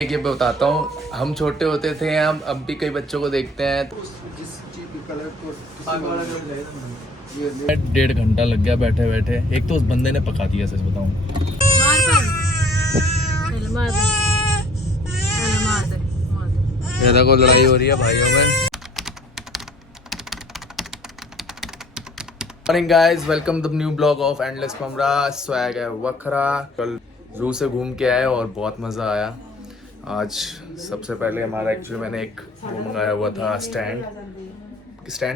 देखिए मैं बताता हूँ, हम छोटे होते थे, हम अब भी कई बच्चों को देखते हैं तो 1.5 घंटा लग गया बैठे बैठे। एक तो उस बंदे ने पका दिया, सच बताऊँ। ये देखो लड़ाई हो रही है भाइयों में। Morning guys, welcome to new blog of endless Mamra. Swag है वखरा। कल जू से घूम के आए और बहुत मज़ा आया। आज सबसे पहले हमारा एक्चुअली मैंने एक वो मंगाया हुआ था, स्टैंड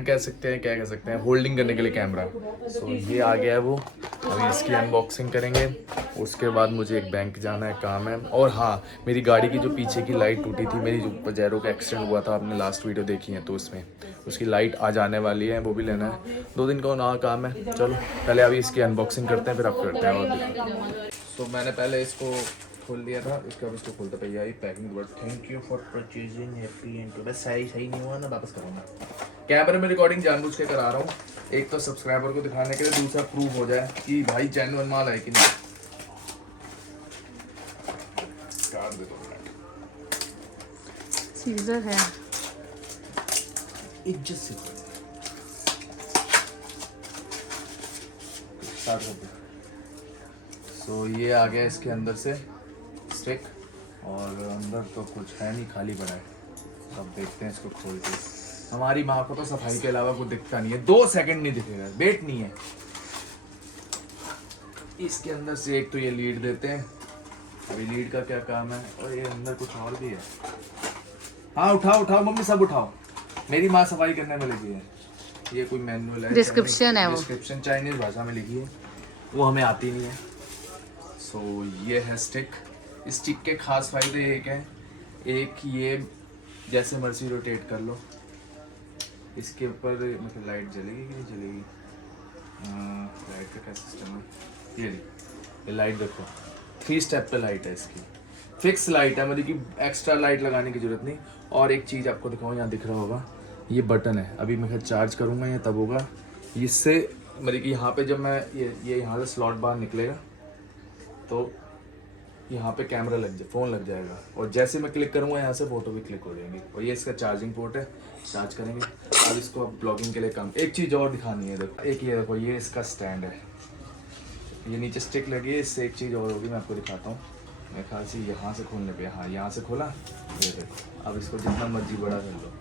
कह सकते हैं, क्या कह सकते हैं, होल्डिंग करने के लिए कैमरा। सो ये आ गया है वो। अभी इसकी अनबॉक्सिंग करेंगे। उसके बाद मुझे एक बैंक जाना है, काम है। और हाँ, मेरी गाड़ी की जो पीछे की लाइट टूटी थी, मेरी जो पजेरो का एक्सीडेंट हुआ था, आपने लास्ट वीडियो देखी है तो उसमें उसकी लाइट आज आने वाली है, वो भी लेना है। 2 दिन का ना काम है। चलो पहले अभी इसकी अनबॉक्सिंग करते हैं, फिर आप करते हैं और तो मैंने पहले इसको खोल दिया था, उसके बाद इसको खोलता भैया ये packing word thank you for purchasing happy and बस सही नहीं हुआ ना, वापस करूँगा। कैमरे में रिकॉर्डिंग जानबूझ के करा रहा हूँ, एक तो सब्सक्राइबर को दिखाने के लिए, दूसरा प्रूव हो जाए कि भाई जेन्युइन माल है कि नहीं। काट दे 2 मिनट। सीजर है, इज्जत से स्टार्ट कर दो। सो ये आ गया इसके अंदर से स्टिक, और अंदर तो कुछ है नहीं, खाली पड़ा है। अब देखते हैं इसको खोल के। हमारी माँ को तो सफाई के अलावा कुछ दिखता नहीं है, 2 सेकंड नहीं दिखेगा, वेट नहीं है। इसके अंदर से एक तो ये लीड देते हैं, अभी लीड का क्या काम है, और ये अंदर कुछ और भी है। हाँ उठाओ उठाओ मम्मी, सब उठाओ, मेरी माँ सफाई करने में लगी है। ये कोई मैनुअल है, डिस्क्रिप्शन है, वो डिस्क्रिप्शन चाइनीज भाषा में लिखी है, वो हमें आती नहीं है। सो ये है स्टिक। स्टिक के खास फायदे एक है, एक ये जैसे मर्जी रोटेट कर लो, इसके ऊपर मतलब लाइट जलेगी कि नहीं जलेगी, लाइट का क्या सिस्टम है, ये लाइट देखो, 3 स्टेप पे लाइट है इसकी, फिक्स लाइट है, मतलब कि एक्स्ट्रा लाइट लगाने की जरूरत नहीं। और एक चीज़ आपको दिखाऊँ, यहाँ दिख रहा होगा ये बटन है, अभी मैं चार्ज करूँगा ये तब होगा। इससे मतलब कि यहाँ पे जब मैं ये यहाँ से स्लॉट बाहर निकलेगा तो यहाँ पे कैमरा लग जाए, फ़ोन लग जाएगा, और जैसे मैं क्लिक करूँगा यहाँ से फ़ोटो भी क्लिक हो जाएंगी। और ये इसका चार्जिंग पोर्ट है, चार्ज करेंगे। अब इसको अब ब्लॉगिंग के लिए काम, एक चीज़ और दिखानी है, देखो एक ये देखो, ये इसका स्टैंड है, ये नीचे स्टिक लगी है, इससे एक चीज़ और होगी, मैं आपको दिखाता हूँ। मेरे ख्याल से यहाँ से खोलने पे, हाँ यहाँ से खोला, ये देखो। अब इसको जितना मर्जी बड़ा कर लो।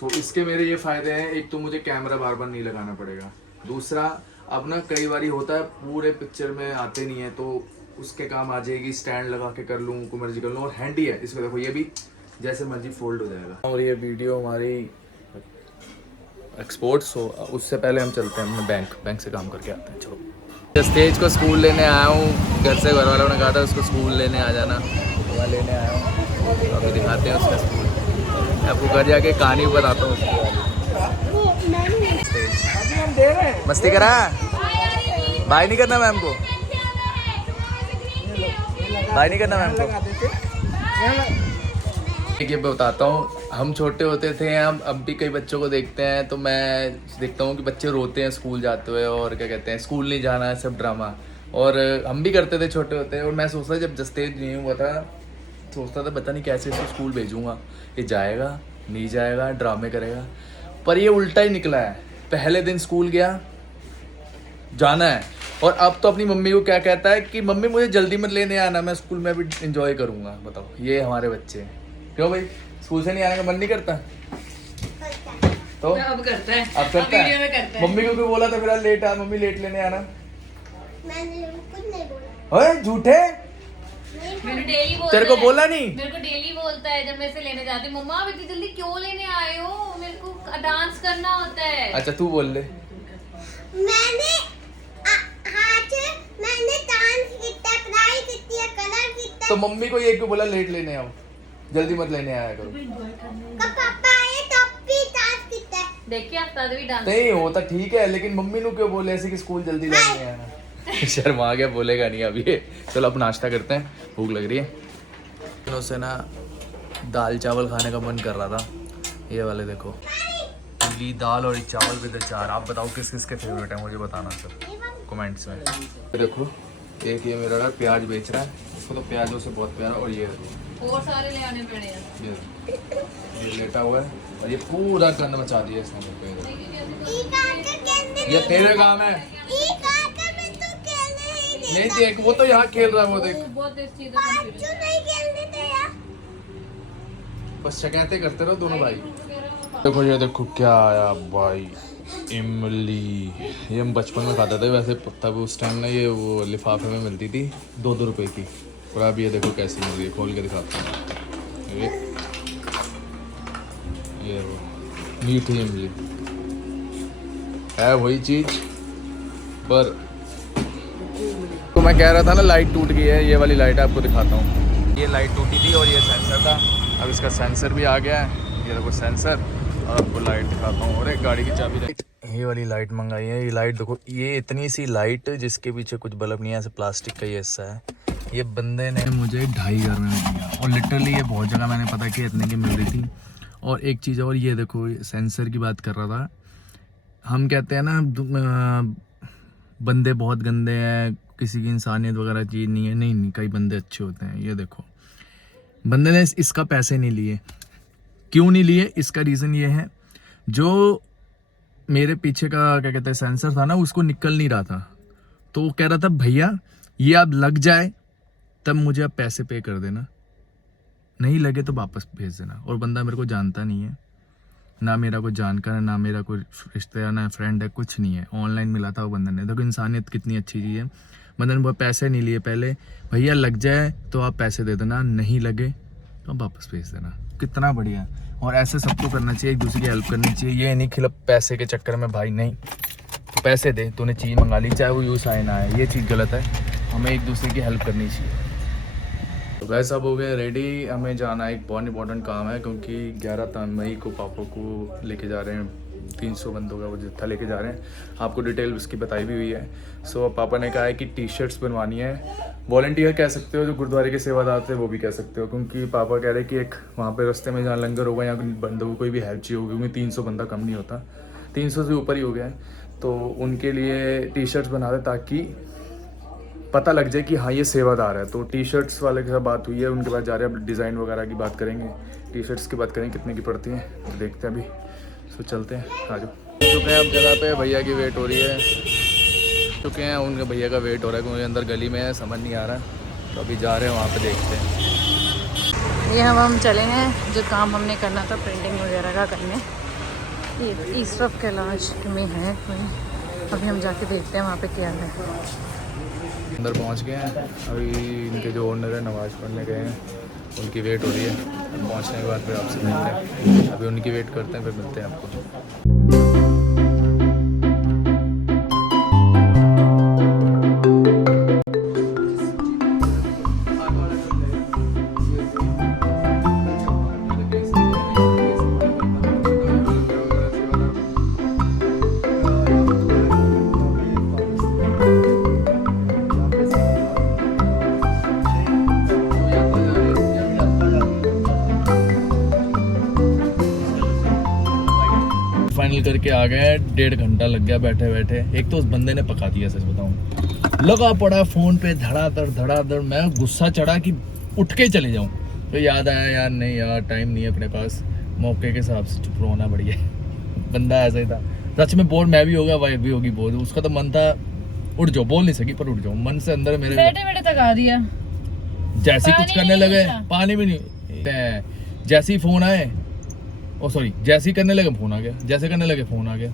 सो इसके मेरे ये फ़ायदे हैं, एक तो मुझे कैमरा बार बार नहीं लगाना पड़ेगा, दूसरा अब ना कई बार होता है पूरे पिक्चर में आते नहीं है, तो उसके काम आ जाएगी, स्टैंड लगा के कर लूँ, को मर्जी कर लूँ। और हैंडी है, इसको देखो ये भी जैसे मर्जी फोल्ड हो जाएगा। और ये वीडियो हमारी एक्सपोर्ट्स हो, उससे पहले हम चलते हैं अपने बैंक से काम करके आते हैं। चलो स्टेज को स्कूल लेने आया हूँ, घर से घर वालों ने कहा था उसको स्कूल लेने आ जाना, तो मैं लेने आया हूँ। तो अभी दिखाते हैं उसका स्कूल, आपको घर जाके कहानी बताता हूँ उसकी। मस्ती करा, बाय नहीं करना मैम को, बाय नहीं करना मैम को। देखिए मैं बताता हूँ, हम छोटे होते थे, हम अब भी कई बच्चों को देखते हैं, तो मैं देखता हूँ कि बच्चे रोते हैं स्कूल जाते हुए, और क्या कहते हैं स्कूल नहीं जाना है, सब ड्रामा। और हम भी करते थे छोटे होते, और मैं सोचता जब जस्तेज नहीं हुआ था, सोचता था पता नहीं कैसे इसको स्कूल भेजूँगा, ये जाएगा नहीं जाएगा, ड्रामे करेगा। पर ये उल्टा ही निकला है, पहले दिन स्कूल गया, जाना है, और अब तो अपनी मम्मी को क्या कहता है कि मम्मी मुझे जल्दी मत लेने आना, मैं स्कूल में भी एंजॉय करूँगा। बताओ ये हमारे बच्चे हैं। क्यों भाई, स्कूल से नहीं आने का मन नहीं करता? तो अब करता है, अब करता है। मम्मी को क्यों बोला था फिर लेट आ, मम्मी लेट लेने आना? मैंने कुछ नहीं बोला। ओए झूठे, मैंने डेली बोलता तेरे को है, बोला नहीं? मेरे को डेली बोलता है जब मैं इसे लेने जाती हूँ, मम्मा आप इतनी जल्दी क्यों लेने आए हो, मेरे को डांस करना होता है। अच्छा तू बोल ले। मैंने डांस किया, पढ़ाई की है, कलर किया। तो मम्मी को ये क्यों बोला लेट लेने आओ, जल्दी मत लेने आया करो? पापा आए तब भी डांस किया। देखिए आप दादा भी डांस नहीं होता ठीक है, लेकिन मम्मी ने क्यों बोले ऐसे कि स्कूल जल्दी लेने आना? शर्म आ गया, बोलेगा नहीं अभी। चलो अब नाश्ता करते हैं, भूख लग रही है। उससे ना दाल चावल खाने का मन कर रहा था, ये वाले देखो, इडली दाल और चावल विद अचार। आप बताओ किस किस के फेवरेट है, मुझे बताना सब कमेंट्स में। देखो एक ये मेरा प्याज बेच रहा है, उसको तो प्याजों से बहुत प्यार, और ये और सारे ले आने पड़े हैं। ये लेटा हुआ है और ये पूरा गंद मचा दिया इसने मेरे पे। ये तेरे काम है। नहीं देख, वो तो यहाँ खेल रहा है, वो देख। बहुत तेज चीज़ है। बस शिकायतें करते रहो दोनों भाई। देखो ये देखो क्या आया भाई, इमली। ये हम बचपन में खाते थे वैसे, तब उस टाइम ना ये वो लिफाफे में मिलती थी 2-2 रुपए की। और अब ये देखो कैसी मिल रही है, खोल के दिखाता हूँ। ये वो मीठी इमली है, वही चीज़। पर तो मैं कह रहा था ना, लाइट टूट गई है। ये वाली लाइट आपको दिखाता हूँ। ये लाइट टूटी थी और ये सेंसर था। अब इसका सेंसर भी आ गया है। ये देखो सेंसर, और आपको लाइट दिखाता हूँ। और एक गाड़ी की चाबी, लाइट, ये वाली लाइट मंगाई है। ये लाइट देखो, ये इतनी सी लाइट जिसके पीछे कुछ बल्ब नहीं है, ऐसे प्लास्टिक का ये हिस्सा है। ये बंदे ने मुझे 2,500 में दिया, और लिटरली ये बहुत जगह मैंने पता कि इतने की मिल रही थी। और एक चीज़ और, ये देखो सेंसर की बात कर रहा था। हम कहते हैं ना बंदे बहुत गंदे हैं, किसी की इंसानियत वगैरह चीज़ नहीं है। नहीं, कई बंदे अच्छे होते हैं। ये देखो बंदे ने इसका पैसे नहीं लिए। क्यों नहीं लिए? इसका रीज़न ये है, जो मेरे पीछे का क्या कहते हैं सेंसर था ना, उसको निकल नहीं रहा था। तो वो कह रहा था भैया ये अब लग जाए तब मुझे आप पैसे पे कर देना, नहीं लगे तो वापस भेज देना। और बंदा मेरे को जानता नहीं है, ना मेरा कोई जानकार है, ना मेरा कोई रिश्तेदार, ना फ्रेंड है, कुछ नहीं है। ऑनलाइन मिला था वो बंदे ने। देखो इंसानियत कितनी अच्छी चीज़ है। बंदे ने पैसे नहीं लिए पहले, भैया लग जाए तो आप पैसे दे देना, नहीं लगे तो वापस भेज देना। कितना बढ़िया। और ऐसे सबको करना चाहिए, एक दूसरे की हेल्प करनी चाहिए। ये नहीं खिलप पैसे के चक्कर में भाई नहीं, तो पैसे दे, तूने चीज़ मंगा ली चाहे वो यूज़ आए ना आए, ये चीज़ गलत है। हमें एक दूसरे की हेल्प करनी चाहिए। तो गाइस सब हो गए रेडी, हमें जाना एक बहुत इंपॉर्टेंट काम है, क्योंकि 11 मई को पापा को लेके जा रहे हैं। 300 बंदों का वो जत्था लेके जा रहे हैं। आपको डिटेल उसकी बताई भी हुई है। सो पापा ने कहा है कि टी-शर्ट्स बनवानी है। वॉलंटियर कह सकते हो, जो गुरुद्वारे के सेवादार थे वो भी कह सकते हो, क्योंकि पापा कह रहे हैं कि एक वहाँ पे रास्ते में जहाँ लंगर होगा या बंदों को कोई भी हेल्प चाहिए होगी, क्योंकि 300 बंदा कम नहीं होता, 300 से ऊपर ही हो गया है। तो उनके लिए टी-शर्ट्स बना दे ताकि पता लग जाए कि हाँ ये सेवादार है। तो टी-शर्ट्स वाले के साथ बात हुई है, उनके पास जा रहे हैं। अब डिज़ाइन वगैरह की बात करेंगे, टी-शर्ट्स की बात करेंगे कितने की पड़ती हैं, तो देखते हैं अभी। सो चलते हैं, आ जाओ। चुके हैं अब जगह पे, भैया की वेट हो रही है। चुके हैं, उनके भैया का वेट हो रहा है क्योंकि अंदर गली में है, समझ नहीं आ रहा। तो अभी जा रहे हैं वहाँ पे, देखते हैं। ये हम चले हैं, जो काम हमने करना था प्रिंटिंग वगैरह का करने, ये ईस्ट ऑफ कैलाश में है। अभी हम जाके देखते हैं वहाँ पे क्या है। अंदर पहुंच गए हैं। अभी इनके जो ओनर है नमाज़ पढ़ने गए हैं, उनकी वेट हो रही है। पहुंचने के बाद फिर आपसे मिलते हैं। अभी उनकी वेट करते हैं, फिर मिलते हैं आपको। फाइनल करके आ गए। 1.5 घंटा लग गया बैठे बैठे। एक तो उस बंदे ने पका दिया, सच बताऊं, लगा पड़ा फ़ोन पे धड़ाधड़। मैं गुस्सा चढ़ा कि उठ के चले जाऊं, तो याद आया यार नहीं यार, टाइम नहीं है अपने पास, मौके के हिसाब से चुप होना बढ़िया। बंदा ऐसा ही था सच में। बोर मैं भी होगा, वाइफ भी होगी बोर। उसका तो मन था उठ जाओ, बोल नहीं सकी पर उठ जाओ, मन से अंदर मेरे बैठे थका दिया। जैसे कुछ करने लगे, पानी भी नहीं, जैसे ही फ़ोन आए, ओ सॉरी, जैसे ही करने लगे फ़ोन आ गया, जैसे करने लगे फ़ोन आ गया।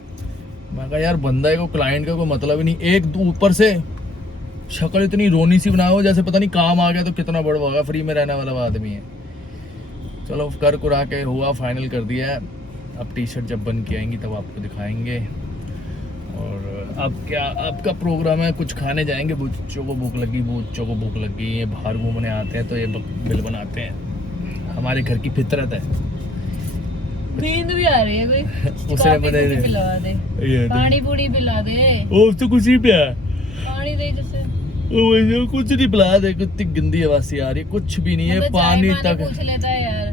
मैं कहा यार बंदा को क्लाइंट का कोई मतलब ही नहीं। एक ऊपर से शक्ल इतनी रोनी सी बनाओ जैसे पता नहीं काम आ गया तो कितना बड़ा होगा, फ्री में रहने वाला आदमी है। चलो कर कुरा के हुआ, फाइनल कर दिया है। अब टी-शर्ट जब बन के आएंगी तब आपको दिखाएंगे। और अब क्या आपका प्रोग्राम है, कुछ खाने जाएंगे। बच्चों को भूख लगी, बच्चों को भूख लगी, ये बाहर घूमने आते हैं तो ये बिल बनाते हैं। हमारे घर की फितरत है। नींद भी आ रही है कोई, उसे बता दे, पिला दे, पानी पूरी पिला दे। ओ तो कुछ ही पिया, पानी दे जैसे ओ कुछ नहीं पिला दे। कितनी गंदी आवाज़ आ रही है, कुछ भी नहीं है। पानी तक पूछ लेता है यार,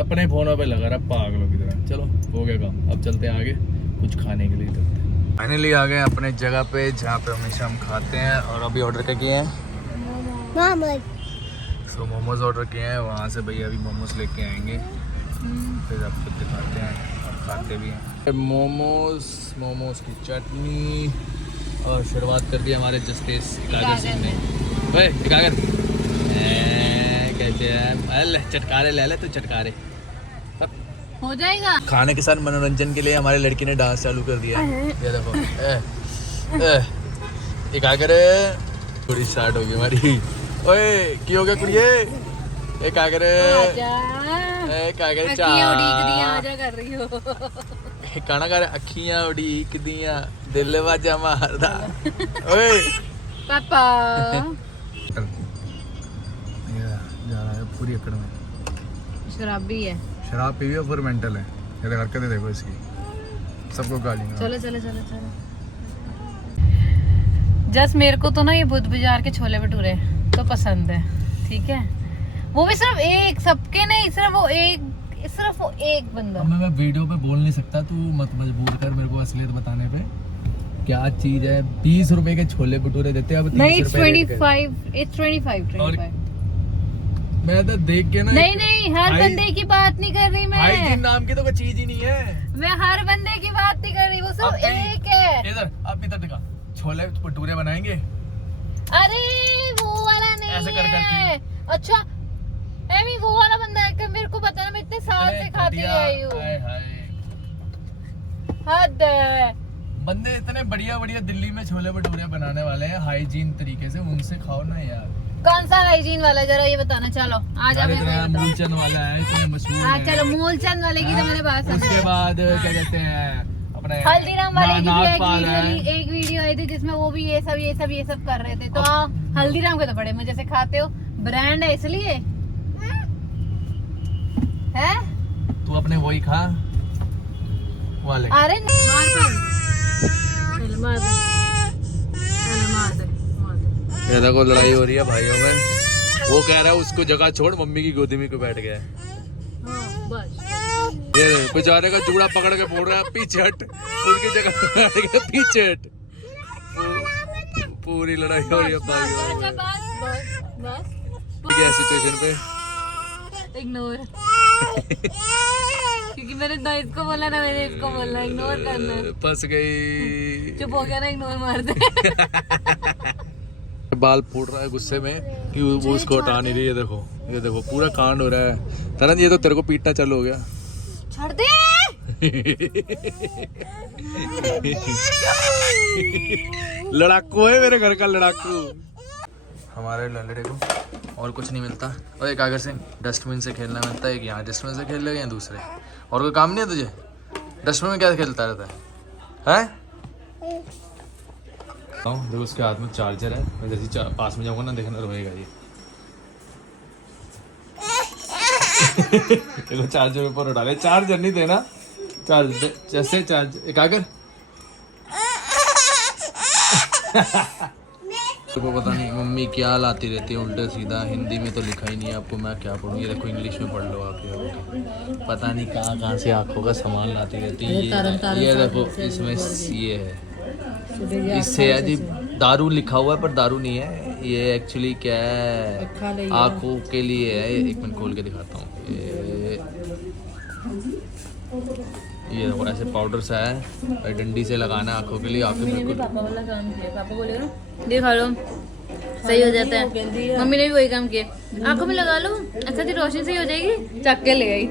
अपने फोनों पे लगा रहा पागलों की तरह। चलो हो गया काम, अब चलते हैं आगे, कुछ खाने के लिए चलते हैं। फाइनली आ गए अपने जगह पे जहाँ पे हमेशा हम खाते हैं। और अभी ऑर्डर क्या किए हैं? सो मोमोज ऑर्डर किए हैं, वहाँ से भैया अभी मोमोज लेके आएंगे, फिर आपको दिखाते हैं और खाते भी हैं। मोमोज की चटनी और शुरुआत कर दी हमारे जस्टिस इकागर सिंह ने। ओए इकागर कहते हैं चटकारे ले ले तो चटकारे हो जाएगा। खाने के साथ मनोरंजन के लिए हमारे लड़की ने डांस चालू कर दिया है। ये देखो इकागर थोड़ी स्टार्ट होगी हमारी। ओए की हो गया कुड़िए इकागर इकागर कर रही हो खाना खा रहे अखियां उड़ीक दियां दिल वाजा मारदा। ओए पापा जा रहा है पूरी अकड़ में। शराबी है, शराब पी हुई है, फिर मेंटल है। ये देख हरकतें देखो इसकी, सबको गाली। चलो चलो चलो चलो। जस्ट मेरे को तो ना ये बुध बाजार के छोले भटूरे तो पसंद है, ठीक है। वो भी सिर्फ एक, सबके नहीं, सिर्फ वो एक बंदा। मैं वीडियो पे बोल नहीं सकता, तू मत मजबूर कर मेरे को असलियत बताने पे। क्या चीज है, 20 रुपए के छोले भटूरे देते हैं अब। नहीं, it's 25 मैं तो देख के ना, नहीं हर बंदे की बात नहीं कर रही मैं। हाइजीन नाम की तो कोई चीज ही नहीं है। मैं हर बंदे की बात नहीं कर रही, वो सिर्फ एक है। इधर अब इधर दिखा, छोले भटूरे बनाएंगे। अरे वो वाला नहीं ऐसे कर है। अच्छा एमी वो वाला बंदा है कि मेरे को पता ना, मैं इतने साल से खाती आई हूँ। हद है। बंदे इतने बढ़िया बढ़िया दिल्ली में छोले भटूरे बनाने वाले हैं हाइजीन तरीके से, उनसे खाओ ना यार। कौन सा हाइजीन वाला, जरा ये बताना। चलो आज मूलचंद वाला है, इतने मशहूर है। चलो मूलचंद वाले की तो मैंने बात सुनी। उसके बाद क्या कहते हैं अपने हल्दीराम वाले की एक वीडियो आई थी जिसमें वो भी ये सब कर रहे थे। तो हल्दीराम के तो बड़े मजे से खाते हो, ब्रांड है इसलिए है। तू अपने वही खा वाले। अरे ये देखो लड़ाई हो रही है भाइयों में। वो कह रहा है उसको जगह छोड़, मम्मी की गोदी में क्यों बैठ गया है। ये बेचारे का जूड़ा पकड़ के बोल रहा है पीछे हट, उनकी जगह बैठ गया पीछे हट। पूरी लड़ाई हो रही है भाइयों में। क्या सिचुएशन पे इग्नोर क्योंकि मैंने ना इसको बोला ना मैंने इसको बोला, इग्नोर करना। फंस गई, चुप हो गया ना, इग्नोर मार दे। बाल फूट रहा है गुस्से में कि वो उसको हटा नहीं रही है। ये देखो पूरा कांड हो रहा है। तरन ये तो तेरे को पीटना चालू हो गया। छोड़ दे। लड़ाकू है मेरे घर का, लड़ाकू। हमारे लल्ले को और कुछ नहीं मिलता। और एक कागज से डस्टबिन से खेलना मिलता है, कि यहाँ डस्टबिन से खेल लेगा या दूसरे। और कोई काम नहीं है तुझे, डस्टबिन में क्या खेलता रहता है? देखो उसके हाथ में चार्जर है, मैं जैसे पास में जाऊंगा ना देखना रोएगा ये। देखो चार्जर ऊपर उठा ले, चार्जर नहीं देना, चार्ज जैसे चार्ज एकागर। तो पता नहीं मम्मी क्या लाती रहती है उल्टा सीधा, हिंदी में तो लिखा ही नहीं है आपको, मैं क्या पढ़ूँ। ये देखो इंग्लिश में पढ़ लो आप, ये पता नहीं कहाँ से आँखों का सामान लाती रहती है। ये देखो इसमें ये है, इससे अजी दारू लिखा हुआ है पर दारू नहीं है ये। एक्चुअली क्या है, आँखों के लिए है। एक मिनट खोल के दिखाता हूँ। ये देखो ऐसे पाउडर सा है, डंडी से लगाना है आँखों के लिए। आँखें बिल्कुल पापा वाला काम किया, पापा बोले ना दिखा लो सही हो जाता है। मम्मी ने भी वही काम किया, आँखों में लगा लो, अच्छा तेरी रोशनी सही हो जाएगी। चक के ले गई।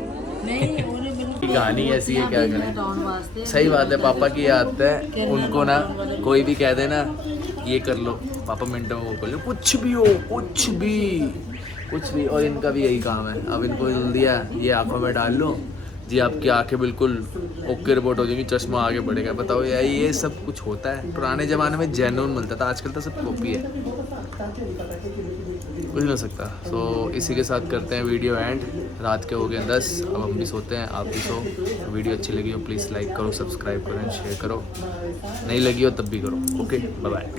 कहानी ऐसी है, क्या करें। सही बात है, पापा की आदत है, उनको ना कोई भी कह देना ये कर लो, पापा मिनटों में वो कर लो, कुछ भी हो कुछ भी। और इनका भी यही काम है। अब इनको दिया ये आंखों में डाल लो जी, आपकी आंखें बिल्कुल ओके रिपोर्ट हो जाएंगी, चश्मा आगे बढ़ेगा। बताओ यार ये सब कुछ होता है। पुराने ज़माने में जेन्युइन मिलता था, आजकल तो सब कॉपी है, कुछ नहीं हो सकता। सो इसी के साथ करते हैं वीडियो एंड। रात के हो गए 10, अब हम भी सोते हैं, आप भी सो। वीडियो अच्छी लगी हो प्लीज़ लाइक करो, सब्सक्राइब करो, शेयर करो। नहीं लगी हो तब भी करो। Okay bye bye.